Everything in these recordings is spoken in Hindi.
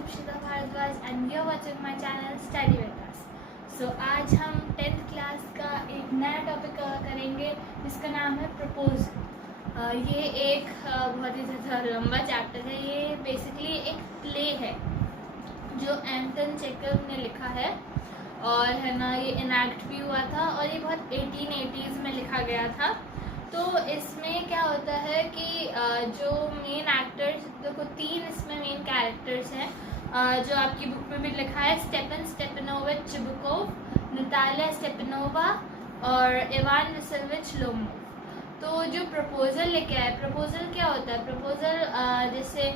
Sukshita Bharadwaj and you're watching my channel Study with us. So आज हम 10th क्लास का एक नया टॉपिक कवर करेंगे जिसका नाम है प्रपोजल। ये एक बहुत ही ज़्यादा लंबा चैप्टर है। ये बेसिकली एक प्ले है जो एंटन चेखव ने लिखा है और है ना, ये इनैक्ट भी हुआ था और ये बहुत 1880s में लिखा गया था। तो इसमें क्या होता है कि जो मेन एक्टर्स, देखो 3 इसमें मेन कैरेक्टर्स हैं जो आपकी बुक में भी लिखा है, स्टेपन स्टेपनोविच चिबुकोव, नतालिया स्टेपनोवा और इवान वसिलिएविच लोमोव। तो जो प्रपोजल लेके आए, प्रपोजल क्या होता है? प्रपोजल जैसे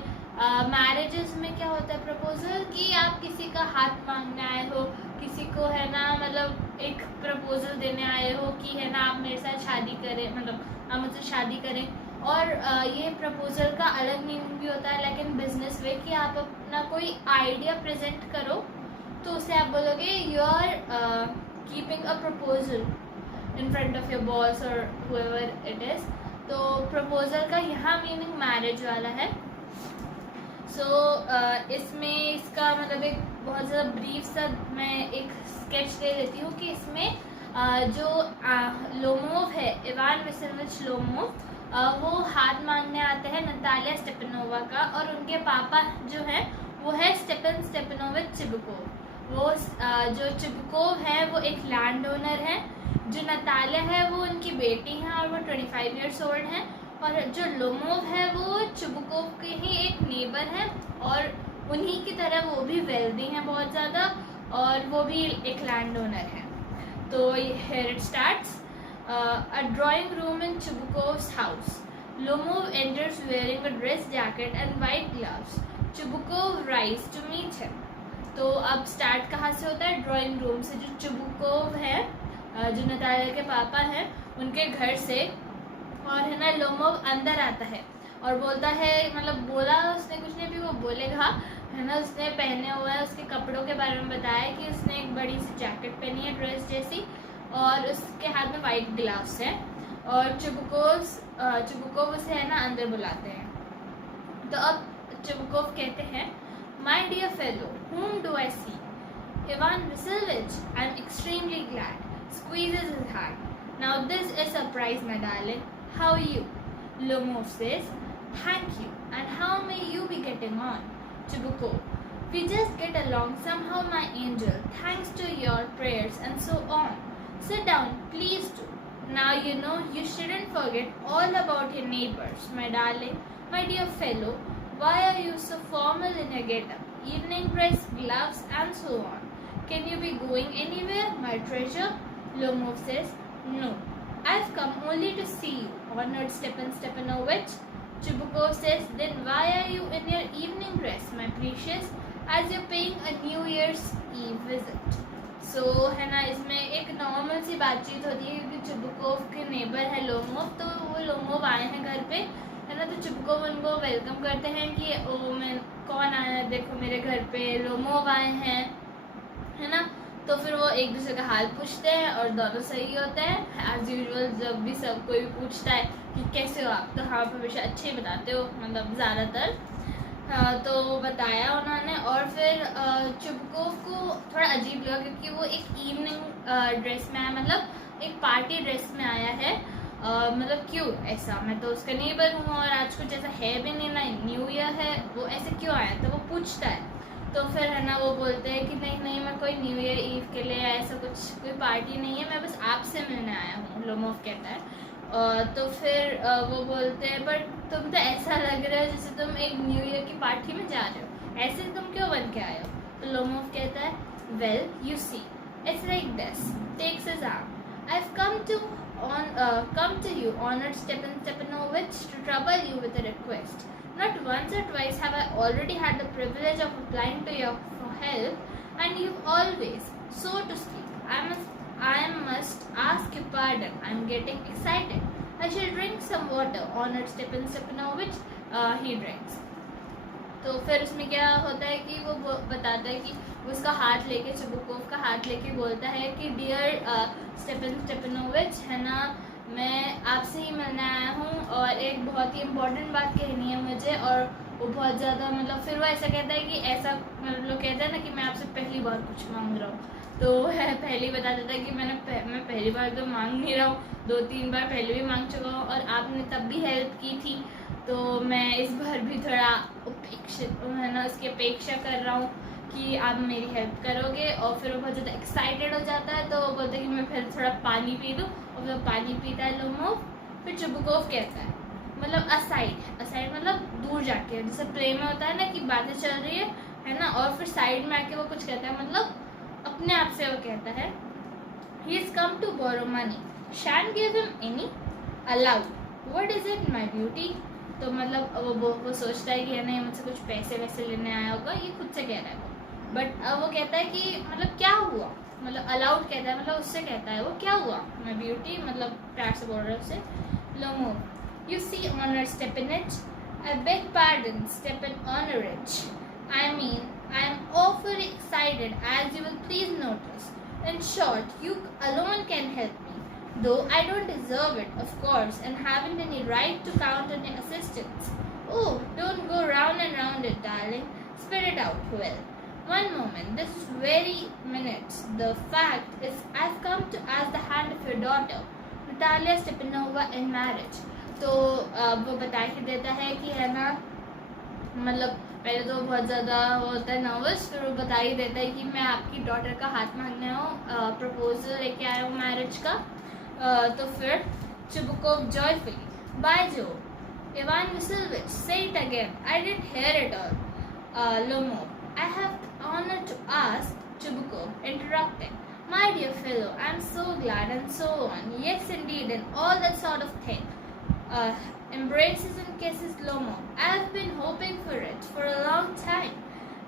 मैरिजेस में क्या होता है प्रपोजल कि आप किसी का हाथ मांगने आए हो, किसी को है ना, मतलब एक प्रपोजल देने आए हो कि है ना आप मेरे साथ शादी करें, मतलब आप मुझसे शादी करें। और ये प्रपोजल का अलग मीनिंग भी होता है लेकिन बिजनेस वे कि आप अपना कोई आइडिया प्रेजेंट करो तो उसे आप बोलोगे you are keeping a proposal in front of your boss और हुएवर इट इज़। तो प्रपोजल का यहाँ मीनिंग मैरिज वाला है। सो इसमें इसका मतलब एक बहुत ज़्यादा ब्रीफ सा मैं एक स्केच दे देती हूँ कि इसमें जो लोमोव है, इवान वसिलिएविच लोमोव, वो हाथ मांगने आते हैं नतालिया स्टेपनोवा का और उनके पापा जो है वो है स्टेपन स्टेपनोविच चिबुकोव। वो जो चिबुकोव है वो एक लैंड ओनर है, जो नतालिया है वो उनकी बेटी हैं और वो 25 ईयर्स ओल्ड हैं, और जो लोमोव है वो चिबुकोव के ही एक नेबर हैं और उन्हीं की तरह वो भी वेल्दी हैं बहुत ज़्यादा और वो भी एक लैंड ओनर है। तो here it starts. A drawing room in Chibukov's house. Lomov enters wearing a dress jacket and white gloves. Chibukov rises to meet him. तो अब स्टार्ट कहाँ से होता है? ड्राइंग रूम से। जो चिबुकोव है, जो नतालिया के पापा हैं, उनके घर से। और है ना, लोमोव अंदर आता है और बोलता है, मतलब बोला उसने कुछ नहीं, भी वो बोलेगा है ना, उसने पहने हुआ है, उसके कपड़ों के बारे में बताया कि उसने एक बड़ी सी जैकेट पहनी है ड्रेस जैसी और उसके हाथ में वाइट ग्लव्स हैं और चिबुकोव उसे है ना अंदर बुलाते हैं। तो अब चिबुकोव कहते हैं, my dear fellow, whom do I see? Ivan Vasilievich, I am extremely glad. Squeezes his hand. Now this is a surprise, my darling. How are you? Lomov says, thank you. And how may you be getting on? Chibukov, we just get along somehow, my angel, thanks to your prayers and so on. Sit down, please do. Now you know you shouldn't forget all about your neighbors, my darling, my dear fellow. Why are you so formal in your get-up? Evening dress, gloves and so on. Can you be going anywhere, my treasure? Lomov says, no. I've come only to see you, honored Stepan Stepanovich. Chibukov says, then why are you in your evening dress, my precious, as you're paying a New Year's Eve visit? So है ना, इसमें एक नॉर्मल सी बातचीत होती है क्योंकि चिबुकोव के नेबर है लोमोव, तो वो लोमोव आए हैं घर पे है ना, तो चिबुकोव उनको वेलकम करते हैं कि ओ मैं कौन आया है, देखो मेरे घर पे लोमोव आए हैं है ना। तो फिर वो एक दूसरे का हाल पूछते हैं और दोनों सही होते हैं एज यूजुअल। जब भी सब कोई भी पूछता है कि कैसे हो आप, तो हाँ आप हमेशा अच्छे ही बताते हो, मतलब ज़्यादातर। तो बताया उन्होंने और फिर चिबुकोव को थोड़ा अजीब लगा क्योंकि वो एक इवनिंग ड्रेस में आया, मतलब एक पार्टी ड्रेस में आया है। मतलब क्यों ऐसा, मैं तो उसका नेबर हूँ और आज कुछ ऐसा है भी नहीं ना, न्यू ईयर है, वो ऐसे क्यों आया? तो वो पूछता है। तो फिर है ना वो बोलते हैं कि नहीं नहीं, मैं कोई न्यू ईयर ईव के लिए ऐसा कुछ कोई पार्टी नहीं है, मैं बस आपसे मिलने आया हूँ, लोमोव कहता है। तो फिर वो बोलते हैं, पर तुम तो ऐसा लग रहा है जैसे तुम एक न्यू ईयर की पार्टी में जा रहे हो, ऐसे तुम क्यों बन के आए हो? तो लोमोव कहता है, well you see it's like this, takes his arm, I have come to you, honored Stepan Stepanovich, to trouble you with a request. Not once or twice have I already had the privilege of applying to you for help, and you've always, so to speak, I must ask your pardon. I'm getting excited. I shall drink some water, honored Stepan Stepanovich. He drinks. तो फिर उसमें क्या होता है कि वो बताता है कि वो उसका हाथ लेके, चिबुकोव का हाथ लेके बोलता है कि डियर स्टेपन स्टेपनोविच है ना, मैं आपसे ही मिलने आया हूँ और एक बहुत ही इम्पोर्टेंट बात कहनी है मुझे, और वो बहुत ज़्यादा मतलब फिर वो ऐसा कहता है कि ऐसा मतलब लोग कहते हैं ना कि मैं आपसे पहली बार कुछ मांग रहा हूँ, तो वह पहले ही बता देता है कि मैं पहली बार तो मांग नहीं रहा हूँ, 2-3 बार पहले भी मांग चुका हूँ और आपने तब भी हेल्प की थी, तो मैं इस बार भी थोड़ा उपेक्षित है ना उसकी अपेक्षा कर रहा हूँ कि आप मेरी हेल्प करोगे। और फिर वो बहुत ज़्यादा एक्साइटेड हो जाता है, तो वो बोलता है कि मैं फिर थोड़ा पानी पी लूँ, और फिर पानी पीता है लोमोव। फिर चुबुकोव कहता है मतलब असाइड मतलब दूर जाके, जैसे प्रेम में होता है ना कि बातें चल रही है ना, और फिर साइड में आके वो कुछ कहता है, मतलब अपने आप से वो कहता है he is come to borrow money, shan't give him any, allowed, what is it my beauty। तो मतलब वो सोचता है कि है ना मुझसे कुछ पैसे वैसे लेने आया होगा, ये खुद से कह रहा है वो, बट वो कहता है कि मतलब क्या हुआ, मतलब अलाउड कहता है, मतलब उससे कहता है वो क्या हुआ माई ब्यूटी, मतलब प्यार से बोल रहा है उससे। लोमो, you see honor step in it, I beg pardon step in honor it, I mean I am awfully excited as you will please notice, in short you alone can help me, though I don't deserve it of course and haven't any right to count on your assistance। Oh, don't go round and round it darling, spit it out well, one moment, this very minute, the fact is I've come to ask the hand of your daughter Natalia Stepanova in marriage। तो वो बता के देता है कि है ना मतलब पहले तो बहुत ज़्यादा होता है नर्वस, फिर वो बता ही देता है कि मैं आपकी डॉटर का हाथ मांगने हूँ, प्रपोजल लेके आया हूँ मैरिज का। तो फिर चुबुकोव जॉयफुली, बाय जो Ivan Vasilyevich say it again, I didn't hear it all. Lomov, I have the honour to ask, Chubukov interrupting, my dear fellow, I am so glad and so on, yes indeed, and all that sort of thing. Embraces and kisses Lomo. I have been hoping for it for a long time.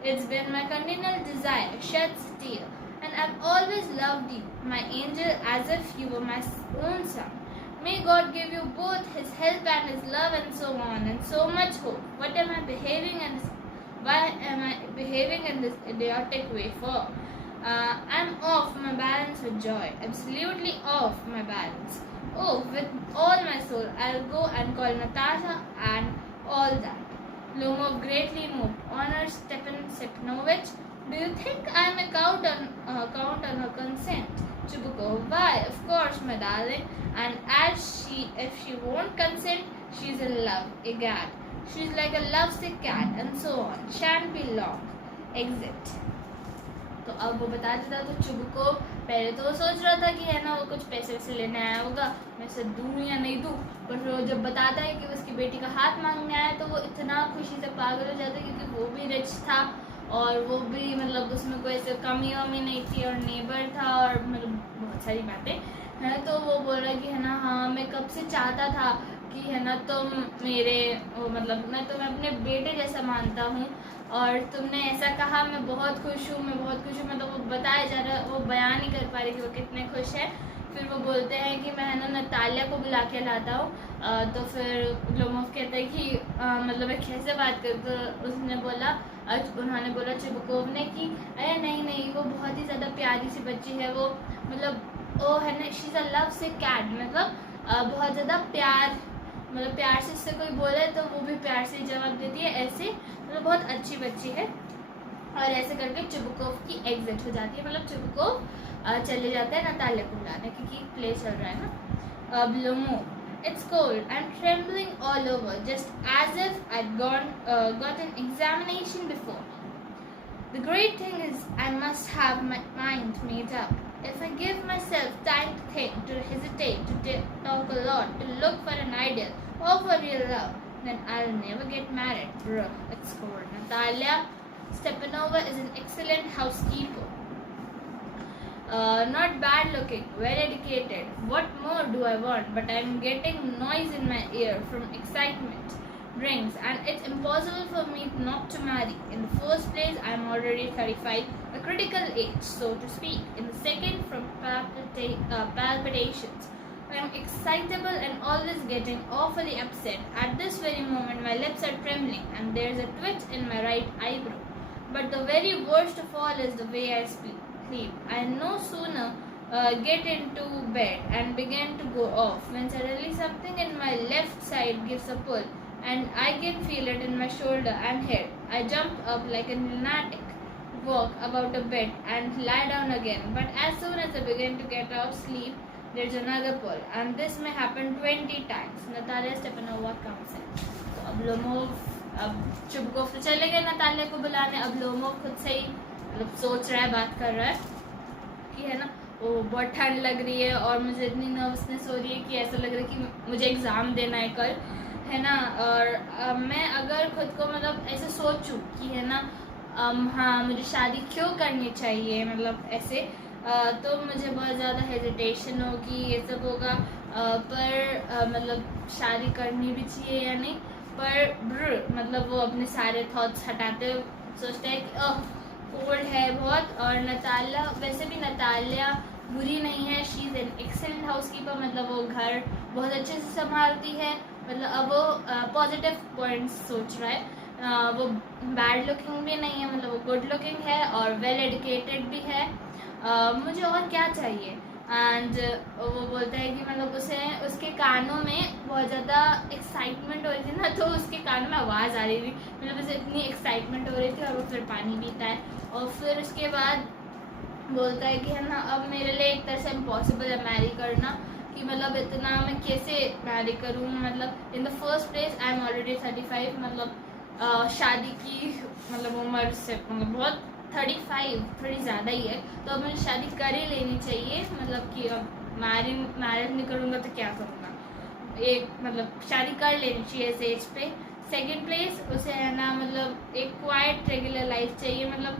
It's been my continual desire, sheds a tear, and I've always loved you, my angel, as if you were my own son. May God give you both His help and His love, and so on, and so much hope. What am I behaving in this? Why am I behaving in this idiotic way for? I'm off my balance with joy, absolutely off my balance. Oh, with all my soul, I'll go and call Natasha and all that. Lomov greatly moved. Honor Stepan Stepanovich, do you think I may count on her consent? Chubukov, why, of course, my darling. And if she won't consent, she's in love. Egad, she's like a lovesick cat, and so on. Shan't be long. Exit. तो अब वो बता देता, तो चुबको पहले तो वो सोच रहा था कि है ना वो कुछ पैसे वैसे लेने आया होगा, मैं इसे दूँ या नहीं दूँ, पर फिर वो जब बताता है कि उसकी बेटी का हाथ मांगने आया, तो वो इतना खुशी से पागल हो जाता है, क्योंकि वो भी रिच था और वो भी मतलब उसमें कोई ऐसे कमी वमी नहीं थी, और नेबर था, और मतलब बहुत सारी बातें है। तो वो बोल रहा है कि है ना हाँ मैं कब से चाहता था कि है ना तुम मेरे मतलब मैं तुम्हें अपने बेटे जैसा मानता हूँ, और तुमने ऐसा कहा, मैं बहुत खुश हूँ, मैं बहुत खुश हूँ। मतलब वो बताया जा रहा है, वो बयान नहीं कर पा रही कि वो कितने खुश है। फिर वो बोलते हैं कि मैं है ना नतालिया को बुला के लाता हूँ। तो फिर लोमोव कहता है कि मतलब मैं कैसे बात कर, तो उसने बोला उन्होंने बोला चुबकोव ने कि अरे नहीं नहीं, वो बहुत ही ज़्यादा प्यारी सी बच्ची है, वो मतलब वो है ना शी इज़ अ लव से कैट, मतलब बहुत ज़्यादा प्यार, मतलब प्यार से उससे कोई बोले तो वो भी प्यार से जवाब देती है, ऐसे मतलब बहुत अच्छी बच्ची है। और ऐसे करके चुबकोव की एग्जिट हो जाती है, मतलब चुबकोव चले जाते हैं नतालिया को बुलाने, क्योंकि प्ले चल रहा है ना। अब Lomov, it's cold, I am trembling all over, just as if I got an examination before. The great thing is I must have my mind made up. If I give myself time to think, to hesitate, to talk a lot, to look for an ideal or for real love, then I'll never get married. Bruh, it's cold. Natalia Stepanova is an excellent housekeeper. Not bad looking, well educated. What more do I want? But I'm getting noise in my ear from excitement. Drinks, and it's impossible for me not to marry. In the first place, I'm already 35, a critical age, so to speak. In the second, from palpitations. I'm excitable and always getting awfully upset. At this very moment, my lips are trembling, and there's a twitch in my right eyebrow. But the very worst of all is the way I sleep. I no sooner get into bed and begin to go off, when suddenly something in my left side gives a pull, and I can feel it in my shoulder and head. I jump up like a lunatic, walk about a bit and lie down again. But as soon as I begin to get out of sleep, there's another pull, and this may happen 20 times. Natalia Stepanova comes in. तो अब चुपकोफ तो चले गए नतालिया को बुलाने. अब लोमोव खुद से ही मतलब सोच रहा है, बात कर रहा है कि है ना, वो बहुत ठंड लग रही है और मुझे इतनी नर्वसनेस हो रही है कि ऐसा लग रहा है कि मुझे एग्ज़ाम देना है कल, है ना. और मैं अगर खुद को मतलब ऐसे सोचूं कि है ना, हाँ मुझे शादी क्यों करनी चाहिए, मतलब ऐसे तो मुझे बहुत ज़्यादा हेजिटेशन होगी, ये सब होगा. पर मतलब शादी करनी भी चाहिए या नहीं, पर मतलब वो अपने सारे थॉट्स हटाते हुए सोचते हैं कि ओल्ड है बहुत. और नतालिया, वैसे भी नतालिया बुरी नहीं है, she is an excellent housekeeper. मतलब वो घर बहुत अच्छे से संभालती है. मतलब अब वो पॉजिटिव पॉइंट्स सोच रहा है. वो बैड लुकिंग भी नहीं है, मतलब वो गुड लुकिंग है और वेल एजुकेटेड भी है. मुझे और क्या चाहिए. एंड वो बोलता है कि मतलब उसे उसके कानों में बहुत ज़्यादा एक्साइटमेंट हो रही थी ना, तो उसके कानों में आवाज़ आ रही थी, मतलब उसे इतनी एक्साइटमेंट हो रही थी. और वो फिर पानी पीता है और फिर उसके बाद बोलता है कि है ना, अब मेरे लिए एक तरह से इम्पॉसिबल है मैरी करना, कि मतलब इतना मैं कैसे मैरी करूँ. मतलब in the first place I am already 35, मतलब शादी की मतलब उम्र से मतलब बहुत 35 थोड़ी ज़्यादा ही है, तो अब मुझे शादी कर ही लेनी चाहिए. मतलब कि अब मैरिज नहीं करूँगा तो क्या करूँगा, एक मतलब शादी कर लेनी चाहिए इस एज पे. सेकेंड प्लेस उसे है ना, मतलब एक क्वाइट रेगुलर लाइफ चाहिए. मतलब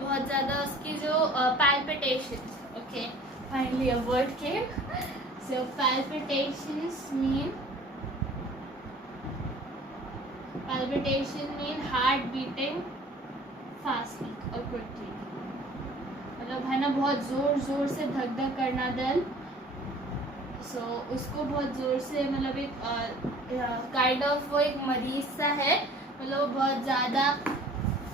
बहुत ज़्यादा उसकी जो palpitations, okay finally a word came. So palpitations mean heart beating fastly और क्विकली. मतलब है ना, बहुत ज़ोर ज़ोर से धक धक करना दिल. सो उसको बहुत ज़ोर से मतलब एक काइंड ऑफ वो एक मरीज सा है. मतलब वो बहुत ज़्यादा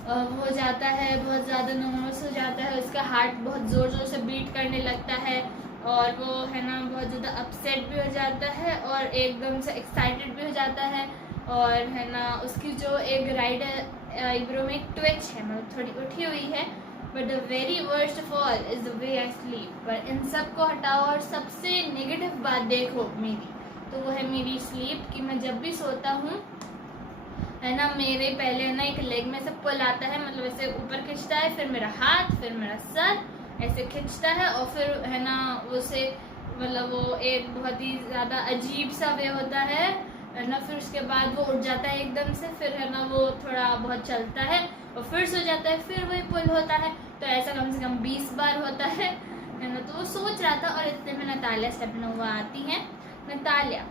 हो जाता है, बहुत ज़्यादा नर्वस हो जाता है, उसका हार्ट बहुत ज़ोर ज़ोर से बीट करने लगता है और वो है ना बहुत ज़्यादा अपसेट भी हो जाता है और एकदम से एक्साइटेड भी हो जाता है. और है ना, उसकी जो एक राइट आईब्रो में एक ट्विच है, मतलब थोड़ी उठी हुई है. But the very worst of all is the way I sleep. पर इन सब को हटाओ और सबसे नेगेटिव बात देखो मेरी, तो वो है मेरी स्लीप. कि मैं जब भी सोता हूँ है ना, मेरे पहले है ना एक लेग में से पुल आता है, मतलब ऐसे ऊपर खिंचता है, फिर मेरा हाथ, फिर मेरा सर ऐसे खिंचता है और फिर है ना उसे मतलब वो एक बहुत ही ज़्यादा अजीब सा वे होता है ना. फिर उसके बाद वो उठ जाता है एकदम से, फिर है ना वो थोड़ा बहुत चलता है और फिर सो जाता है, फिर वही पुल होता है. तो ऐसा कम से कम 20 बार होता है ना. तो वो सोच रहा था और इतने में नतालिया स्टेपनोवा आती हैं. Natalia,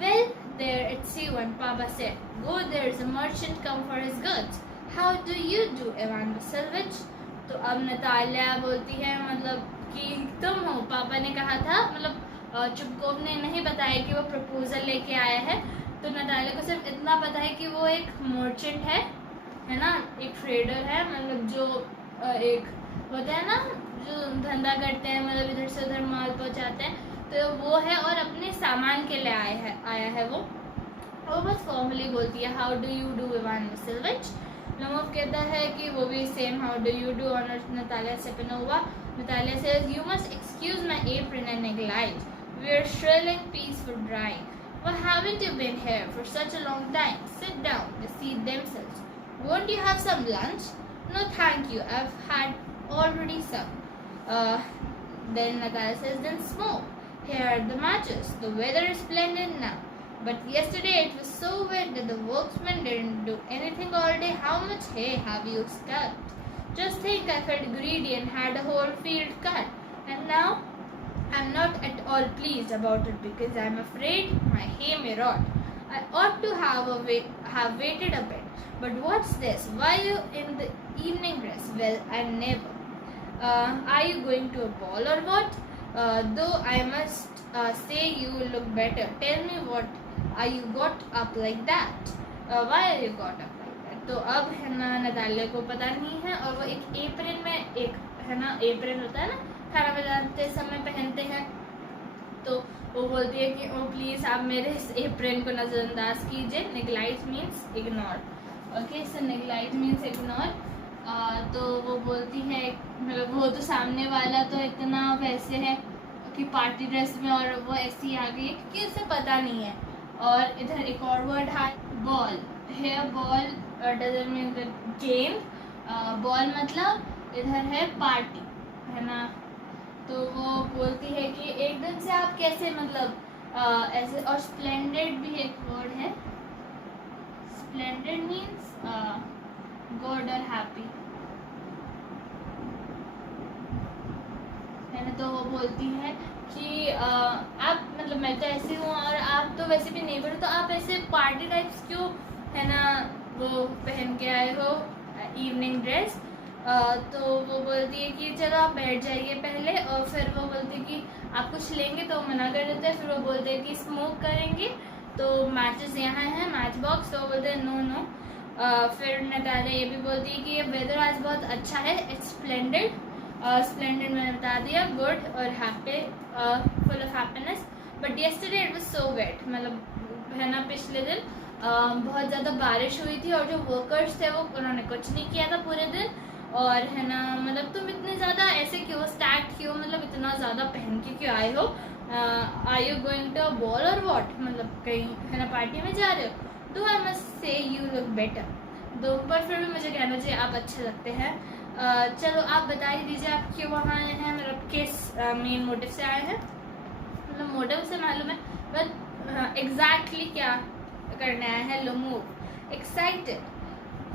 well there it's you and Papa said, go there's a merchant come for his goods. How do you do, Ivan Vasilevich? तो अब नतालिया बोलती है मतलब कि तुम हो, पापा ने कहा था. मतलब चुपकोव ने नहीं बताया कि वो प्रपोजल लेके आया है. तो नतालिया को सिर्फ इतना पता है कि वो एक मर्चेंट है ना, एक ट्रेडर है, मतलब जो एक होता है ना जो धंधा करते हैं, मतलब इधर से उधर माल पहुंचाते हैं, तो वो है और अपने सामान के लिए आया है वो बस फॉर्मली बोलती है how do you do Ivan Vasilyevich. Lomov कहता है कि वो भी same how do you do honour Natalia Stepanovna. Natalia says, you must excuse my apron and neglect. We're shrilling peas for drying. Why haven't you been here for such a long time? Sit down, they seat themselves. Won't you have some lunch? No thank you, I've had already some. Then Natalia says, then smoke. Here are the matches. The weather is splendid now. But yesterday it was so wet that the workmen didn't do anything all day. How much hay have you scalped? Just think, I felt greedy and had a whole field cut. And now I'm not at all pleased about it because I'm afraid my hay may rot. I ought to have waited a bit. But what's this? Why are you in the evening dress? Well, I never. Are you going to a ball or what? Though I must say you look better. Tell me what you got up like that? Why are you got up like that? तो अब है ना नतालिया को पता नहीं है और वो एक एप्रन में, एक है ना एप्रन होता है ना खाना बनाते समय पहनते हैं, तो वो बोलती है कि ओ प्लीज़ आप मेरे इस एप्रन को नज़रअंदाज कीजिए। नेग्लाइज मीन्स इग्नोर। ओके, सो नेग्लाइज मीन्स इग्नोर। तो वो बोलती है, मतलब वो तो सामने वाला तो इतना वैसे है कि पार्टी ड्रेस में, और वो ऐसी आ गई है क्योंकि उसे पता नहीं है। और इधर एक और वर्ड है ball. Here ball doesn't mean game. Ball मतलब इधर है पार्टी, है ना। तो वो बोलती है कि एक दिन से आप कैसे, मतलब ऐसे। और स्प्लेंडेड भी एक वर्ड है। स्प्लेंडेड मीन्स गुड और हैप्पी, है ना। तो वो बोलती है कि आप, मतलब मैं तो ऐसी हूँ और आप तो वैसे भी नेबर हो, तो आप ऐसे पार्टी टाइप्स क्यों, है ना, वो पहन के आए हो इवनिंग ड्रेस। तो वो बोलती है कि चलो आप बैठ जाइए पहले। और फिर वो बोलती है कि आप कुछ लेंगे, तो मना कर देते हैं। फिर वो बोलते हैं कि स्मोक करेंगे, तो मैचेस यहाँ हैं, मैच बॉक्स। तो वो बोलते हैं नो नो। फिर नतालिया ये भी बोलती है कि ये वेदर आज बहुत अच्छा है, इट्स स्प्लेंडेड। स्प्लेंडेड मैंने बता दिया, गुड और happy, full of happiness. But yesterday it was so wet, मतलब है ना पिछले दिन बहुत ज़्यादा बारिश हुई थी, और जो वर्कर्स थे वो उन्होंने कुछ नहीं किया था पूरे दिन। और है ना, मतलब तुम इतने ज़्यादा ऐसे क्यों स्टैक्ड क्यों, मतलब इतना ज़्यादा पहन के क्यों आए हो। Are you going to a ball और वॉट, मतलब कहीं, है ना, पार्टी में जा रहे हो। Do I must say you look better. Though पर फिर भी मुझे कहना चाहिए आप अच्छे लगते हैं। चलो आप बता ही दीजिए आप क्यों वहाँ आए हैं, मतलब किस मेन मोटिव से आए हैं। मतलब मोटिव से मालूम है, बट एग्जैक्टली क्या करने आए हैं। Lomov excited.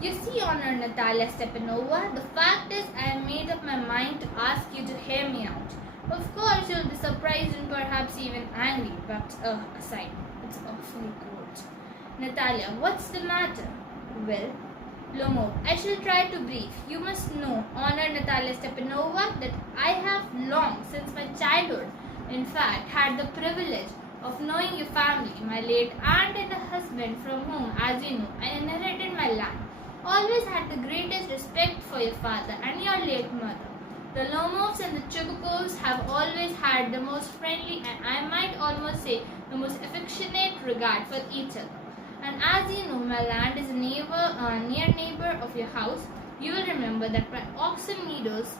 You see, Honor Natalia Stepanova, the fact is I have made up my mind to ask you to hear me out. Of course, you'll be surprised and perhaps even angry, but aside, it's awfully cold. Natalia, what's the matter? Well, Lomo, I shall try to brief. You must know, Honor Natalia Stepanova, that I have long, since my childhood, in fact, had the privilege of knowing your family, my late aunt and a husband from whom, as you know, I inherited my land. Always had the greatest respect for your father and your late mother. The Lomovs and the Chubukovs have always had the most friendly and I might almost say the most affectionate regard for each other. And as you know, my land is a near neighbor of your house. You will remember that my oxen meadows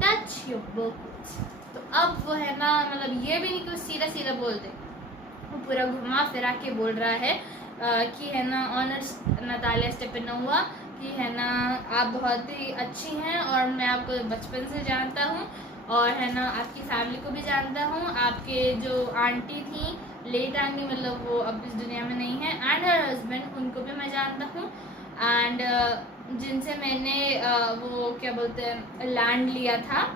touch your birthplace. तो अब वो है ना, मतलब ये भी नहीं कि सीधा सीधा बोल दे, वो पूरा घुमा फिरा के बोल रहा है कि है ना, ऑनर नतालिया स्टेपनोवा, कि है ना आप बहुत ही अच्छी हैं और मैं आपको बचपन से जानता हूँ, और है ना आपकी फैमिली को भी जानता हूँ। आपके जो आंटी थी, लेट आंटी, मतलब वो अब इस दुनिया में नहीं है, एंड हर हस्बैंड, उनको भी मैं जानता हूँ। एंड जिनसे मैंने वो क्या बोलते हैं लैंड लिया था,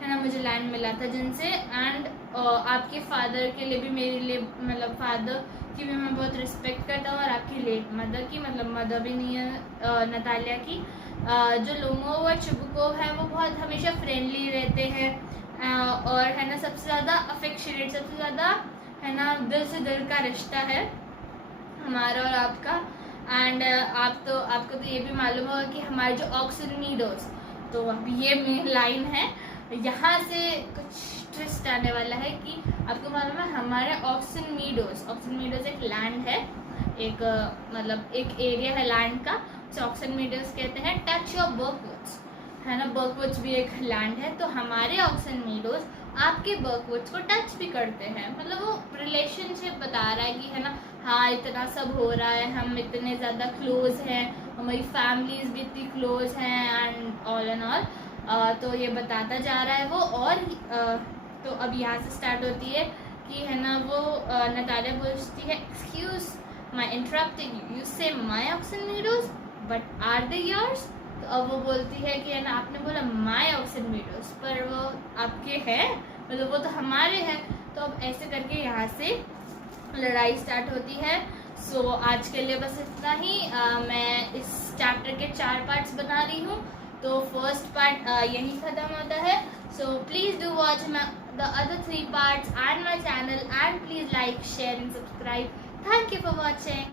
है ना, मुझे लैंड मिला था जिनसे। एंड आपके फादर के लिए भी, मेरे लिए, मतलब फादर की भी मैं बहुत रिस्पेक्ट करता हूँ, और आपकी लेट मदर की, मतलब मदर भी नहीं है नतालिया की। जो लोमोव और चुबुकोव है वो बहुत हमेशा फ्रेंडली रहते हैं, और है ना सबसे ज़्यादा अफेक्शनेट, सबसे ज़्यादा है ना दिल से दिल का रिश्ता है हमारा और आपका। एंड आपको तो ये भी मालूम होगा कि हमारे जो ऑक्सन मीडोज, तो अब ये मेन लाइन है, यहाँ से कुछ ट्विस्ट आने वाला है कि आपको मालूम है हमारे ऑक्सन मीडोज एक लैंड है, एक मतलब एक एरिया है लैंड का, उसे ऑक्सन मीडोज कहते हैं। टच योर बर्कवुड्स, है ना, बर्कवुड्स भी एक लैंड है, तो हमारे ऑक्सन मीडोज आपके बर्कवुड्स को टच भी करते हैं। मतलब वो रिलेशनशिप बता रहा है कि है ना, हाँ इतना सब हो रहा है, हम इतने ज़्यादा क्लोज हैं, हमारी फैमिलीज भी इतनी क्लोज हैं, एंड ऑल एंड ऑल। तो ये बताता जा रहा है वो। और तो अब यहाँ से स्टार्ट होती है कि है ना वो नतालिया पूछती है, excuse my interrupting you, you say my oxen meadows but are they yours. तो अब वो बोलती है कि है ना आपने बोला माई ऑक्सन मीडोज, पर वो आपके हैं, मतलब वो तो हमारे हैं। तो अब ऐसे करके यहाँ से लड़ाई स्टार्ट होती है। सो आज के लिए बस इतना ही। मैं इस चैप्टर के 4 पार्ट्स बना रही हूँ, तो फर्स्ट पार्ट यही ख़त्म होता है। So please do watch the other 3 parts and my channel, and please like, share and subscribe. Thank you for watching.